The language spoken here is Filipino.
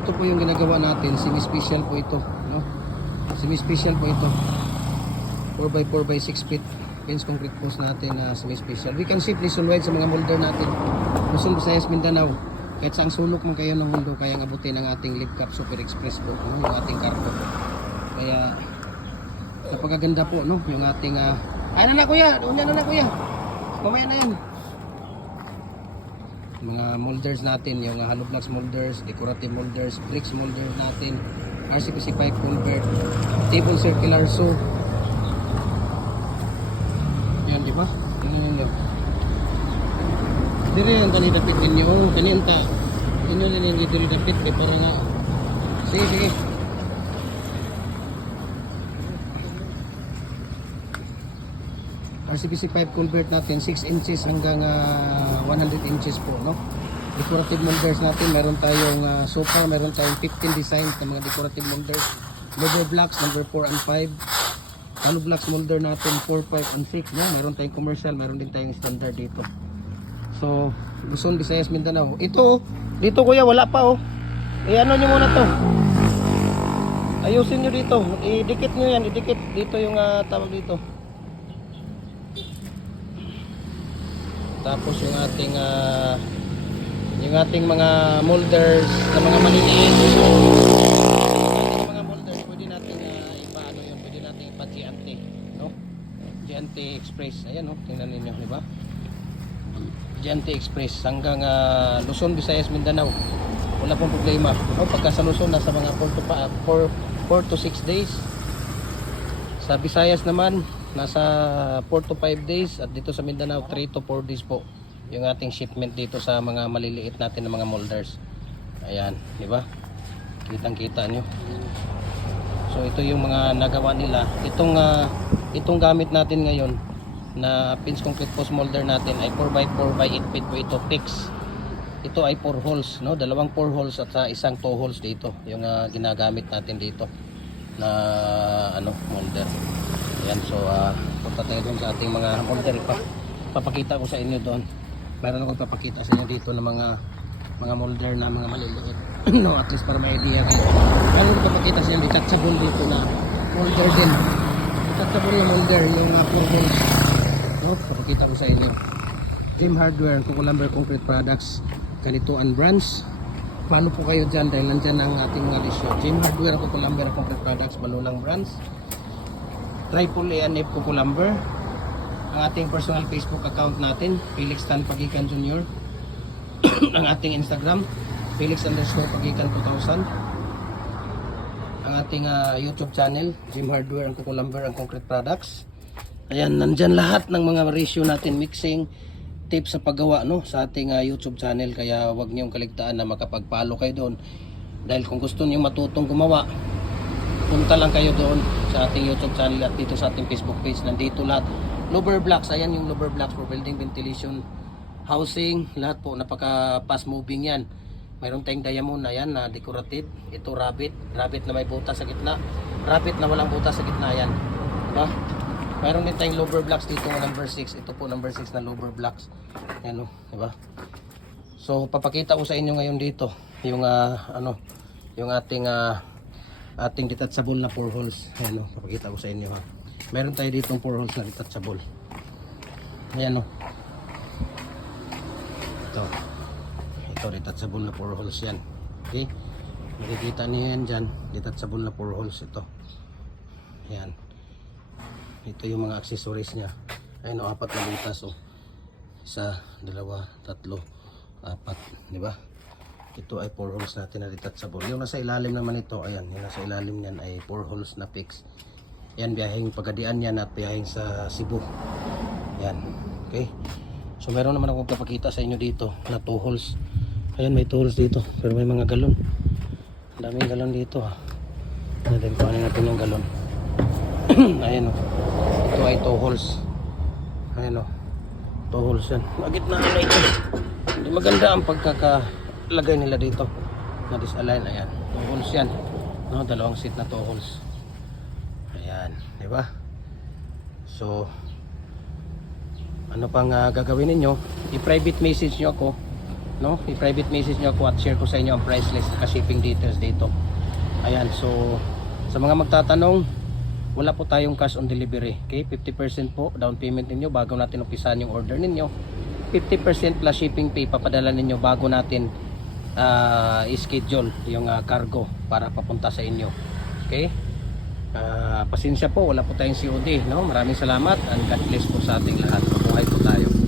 ito po yung ginagawa natin, semi-special po ito, no? Semi-special po ito. 4x4 by 6 feet fence concrete post natin na semi-special. We can ship nationwide sa mga molder natin. Luzon, Visayas, Mindanao. Kahit saang sulok man kayo ng mundo, kayang abutin ang ating Live Cup Super Express po, no? Yung ating cargo. Kaya napakaganda po, no? Yung ating ano na kuya, unya na kuya. Mamaya na yan. Mga molders natin, yung hollow blocks molders, decorative molders, bricks molders natin, RCPC pipe convert, table circular saw. Yan, di ba? Yan. Dire yung kani dapit ninyo, kaninta. Inyo din yung dire dapit kay para nga. Sige. RCPC pipe convert natin 6 inches hanggang 100 inches po, no? Decorative molders natin, meron tayong sofa, meron tayong 15 designs ng mga decorative molders. Lower blocks number 4 and 5. Hollow blocks molder natin 4, 5 and 6, no? Meron tayong commercial, meron din tayong standard dito. So, Luzon, Visayas, Mindanao. Ito, dito kuya, wala pa oh. Ano nyo muna to. Ayusin nyo dito. Idikit nyo yan, idikit. Dito yung tawag dito. Tapos yung ating mga molders na mga maliliit. Yung mga molders pwede natin ipaano yun, pwede natin ipa-GNT, no? GNT Express. Ayan, no? Tingnan niyo, di ba? GNT Express hanggang Luzon, Visayas, Mindanao. Wala pong problema. No? Pagka sa Luzon nasa mga 4 to 6 days. Sa Visayas naman nasa 4 to 5 days, at dito sa Mindanao 3 to 4 days po yung ating shipment dito sa mga maliliit natin na mga molders. Ayan, di ba? Kitang-kita nyo. So ito yung mga nagawa nila. Itong gamit natin ngayon na pins concrete post molder natin ay 4x4 by 8 feet po ito, fix. Ito ay 4 holes, no? Dalawang 4 holes at isang 2 holes dito yung ginagamit natin dito na molder. Ayan, so punta tayo doon sa ating mga molder. Papakita ko sa inyo doon. Meron akong papakita sa inyo dito ng mga molder na mga maliliit. No, at least para may idea kayo. Meron ko papakita sa inyo, detachable dito na molder din. Detachable na molder, yung 4 holes. No, papakita ko sa inyo. Gem Hardware, Coco Lumber Concrete Products, ganito ang brands. Follow po kayo dyan dahil nandyan ang ating mga lisyo. Gem Hardware, Coco Lumber Concrete Products, Balulang Brands. Triple ANF Coco Lumber. Ang ating personal Facebook account natin, Felix Tan Pagikan Jr. Ang ating Instagram, Felix_Pagikan 2000. Ang ating YouTube channel, Gem Hardware and Coco Lumber and Concrete Products. Ayan, nandyan lahat ng mga ratio natin, mixing, tips sa paggawa, no, sa ating YouTube channel. Kaya wag niyong kaligtaan na makapag-follow kayo doon. Dahil kung gusto niyo matutong gumawa, punta lang kayo doon sa ating YouTube channel at dito sa ating Facebook page. Nandito lahat. Lower blocks, ayan yung lower blocks for building, ventilation, housing, lahat po, napaka fast moving yan. Mayroon tayong diamond na yan na decorative. Ito rabbit na may butas sa gitna, rabbit na walang butas sa gitna, yan, diba? Mayroon din tayong lower blocks dito, number 6. Ito po number 6 na lower blocks, yan o, diba? So papakita ko sa inyo ngayon dito yung yung ating detachable na 4 holes. Ayan o, papakita ko sa inyo ha. Meron tayo dito 4 holes na detachable. Ayan o. Ito detachable na 4 holes yan. Okay? Makikita niyo yan dyan. Detachable na 4 holes ito. Ayan. Ito yung mga accessories nya. Ayan o, 4 na butas o. 1, 2, 3, 4. Diba? Ito ay 4 holes natin na detachable. Yung nasa ilalim naman ito, ayan, yung nasa ilalim niyan ay 4 holes na fix. Yan, biyaheng Pagadian yan at biyaheng sa Cebu. Yan, okay. So meron naman akong papakita sa inyo dito na 2 holes. Ayan, may 2 holes dito, pero may mga galon. Daming galon dito ha. Natin kuhanin natin yung galon. Ayan o, ito ay 2 holes. Ayan o, 2 holes yan. Magitna na ito. Hindi maganda ang pagkakalagay nila dito na disalign. Ayan, 2 holes yan, no, dalawang seat na 2 holes. Ayan, di ba? So ano pang gagawin ninyo? I-private message nyo ako no? I-private message nyo ako at share ko sa inyo ang price list at shipping details dito. Ayan, so sa mga magtatanong, wala po tayong cash on delivery. Okay, 50% po down payment ninyo bago natin umpisahan yung order ninyo. 50% plus shipping fee papadala ninyo bago natin i-schedule yung cargo para papunta sa inyo. Okay? Pasensya po, wala po tayong COD, no? Maraming salamat and God bless po sa ating lahat. Mabuhay po tayo.